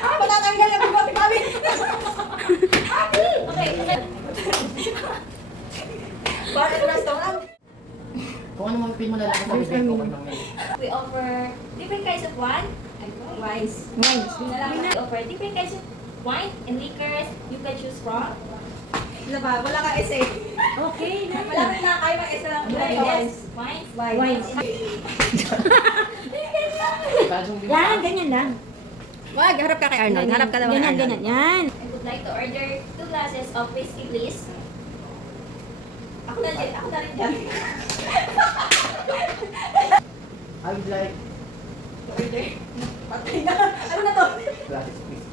Patatanggal na bigote kami. Okay. Bakit restaurant? Kung ano mga pin mo na lang sa bibig ko lang yan. We offer different kinds of wines. We offer different kinds of wine and liquors you can choose from. Wala ba? Wala ka essay. Okay. Wala rin na kayo mag-essay lang. Wines. Wines. Yan, ganyan lang. Wag, harap ka kay Arnold. Harap ka naman kay Arnold. Ganyan, yan. I would like to order 2 glasses of whiskey, please. Ako na rin dyan. I would like Order. Patay na. Ano na to? glasses please.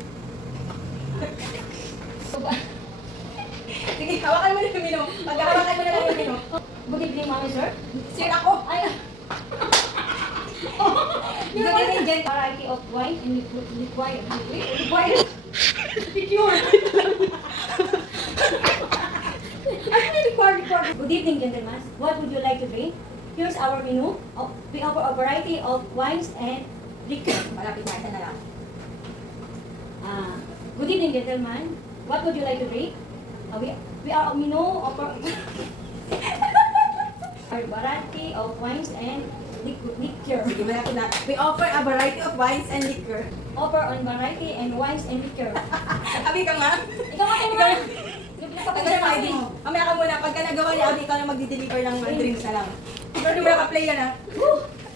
Sige, hawakan mo na yung menu. Pag-hawakan mo na lang yung menu. Good evening, mami, sir. Sir ako. Ay, Good evening, Jen. variety of wine and liquid. Good evening, gentlemen. What would you like to drink? Here's our menu. We offer a variety of wines and liquor. Malapit na, isa na lang. Good evening, gentlemen. What would you like to drink? We are a menu offer a variety of wines and liquor. Sige, malapit na. We offer a variety of wines and liquor. Offer on variety and wines and liquor. Abi ka nga. Ikaw nga naman. Pagka sa ID mo. Mamaya ka muna. Pagka nagawa ni Abi, ikaw na magdi-deliver ng drinks na lang. Pero di mo naka-play yan ha.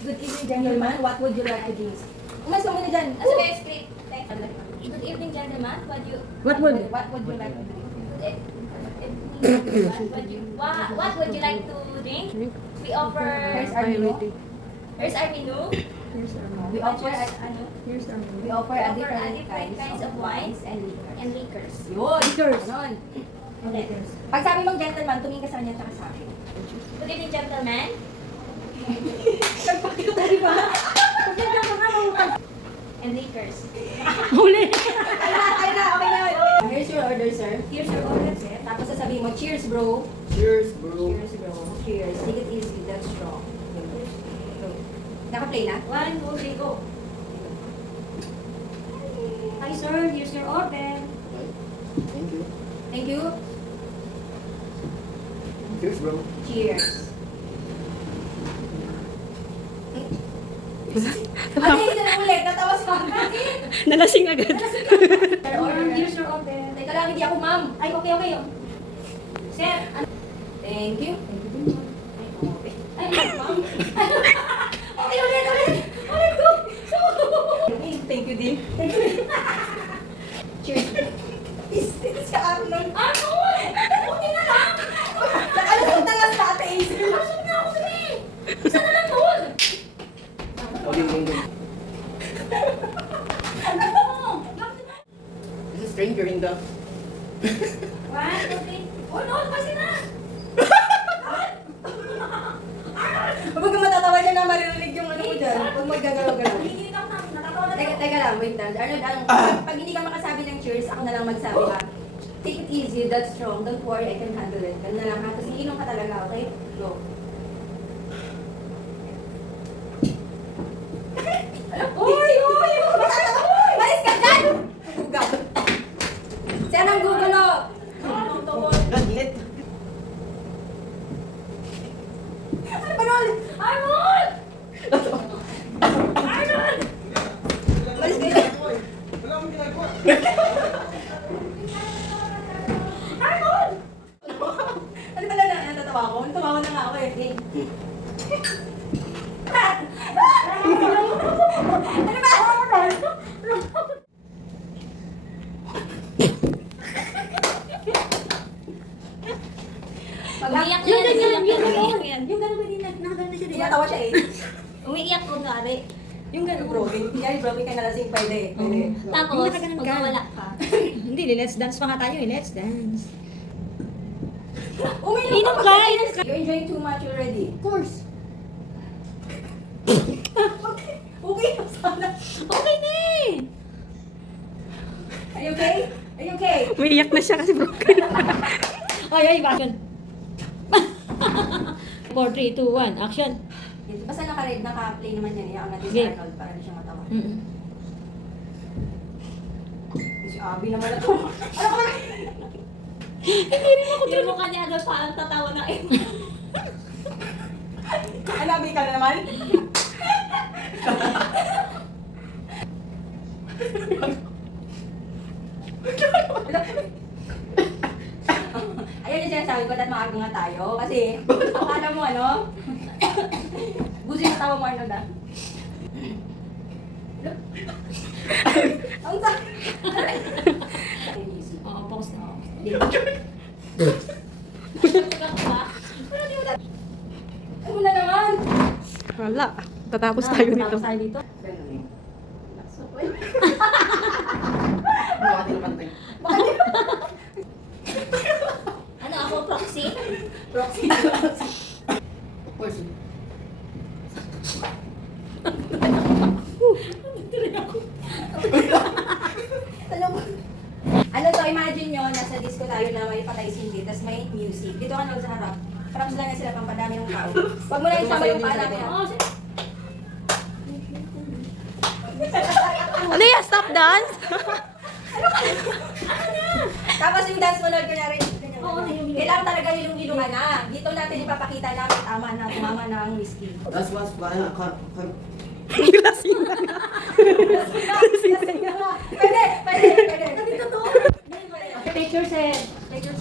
Good evening, gentlemen. What would you like to drink? Umas ka muna dyan. Nasa may script. Good evening, gentlemen. What would you like to drink? What would you like to drink? We offer. Here's our menu. Here's our menu. We offer a different different kinds of wines and liquor. and liquors. Yun. Liquors. Ganon. Pag sabi mong gentleman, tumingin ka sa kanya tsaka sa akin. Good evening, gentlemen. Nagpakita, di ba? And liquors. Huli. Ayun na, okay na. Here's your order, sir. Here's your order, sir. Tapos sasabihin mo, cheers, bro. Cheers, bro. Cheers, bro. Cheers. Take it easy. That's strong. Naka-play na? 1, 2, 3, go. Hi, sir. Here's your order. Thank you. Thank you. Cheers, bro. Cheers. Ano yun na ulit? Natawa si ma'am. Nalasing agad. Sir, order. Here's your order. Teka lang, hindi ako ma'am. Ay, okay, okay. Sir, ano? Thank you. Ay, Ma'am. Okay, ulit. Ulit ko. Thank you din. Cheers. Is ka Arnold. Arnold! Okay na lang! Nakalusot na nga sa ate Ace. Pasok na ako sila eh! Isa na lang doon! Ding, ding, ding. Ano mo? This is stranger in the... 1, 2, 3. Oh no, kasi na! Huwag ka matatawa niya na maririnig yung ano mo dyan. Huwag magagalaw-galaw. Hindi ako natatawa na Teka lang, wait lang. Arnold, pag hindi ka makasabi ng cheers, ako na lang magsabi ha. Take it easy, that's strong. Don't worry, I can handle it. Ganun na lang ha. Tapos iinom ka talaga, okay? Go. Uy! Malis ka dyan! Hugaw. Siya nang gugulo. Naglit. Ano ba nun? Arnold! Arnold! Malis ka dyan. Arnold! Ano ba na natatawa ko? Natawa na nga ako eh. Ano ba? Umiiyak na Yung yan. ganyan, Umiiyak yung yan. ganyan. Umiiyak yan. Yung ganun ba din, nakaganda siya din. Natawa siya eh. Umiiyak ko nari. Yung gano'n bro. Kaya bro, ka nalasing pwede. Pwede. Tapos, Yung nakaganon ka. magwawala ka. Hindi, let's dance pa nga tayo eh. Let's dance. Uminom Inom ka, inom ka. You're enjoying too much already. Of course. Okay, sana. Okay na eh. Are you okay? Are you okay? Umiiyak na siya kasi broken. Ay, action. 4, 3, 2, 1, action. Basta naka-play naman yan. Iyaw natin si Game. Arnold para hindi siya matawa. Si Abby naman na to. Ano ka? Yung mukha niya doon parang tatawa na eh. Ano, Abby ka na naman? Ayan yung sinasabi ko, at maaga nga tayo. Kasi, akala mo ano? Busi na tawa mo ano na. Ang sa... Oo, focus na. Ano na naman? Wala. Tatapos tayo nito. Tapos tayo dito. Ano ka tinapantay? Ano ako, proxy? Proxy. Of course. Ano to, imagine nyo, nasa disco tayo na may patay sindi, tapos may music. Dito ka na sa harap. Props lang yan sila pang padami ng tao. Huwag mo na isama yung paa namin. Oo, Ano yan? Stop dance? Tapos yung dance mo na kunyari. Oo, hilong-hilong. Kailangan talaga hilong-hilungan na. Dito natin ipapakita na tama na tumama na ang whiskey. Das was para Lasing na nga. Pwede, pwede, pwede. Dito to. Picture set. Picture.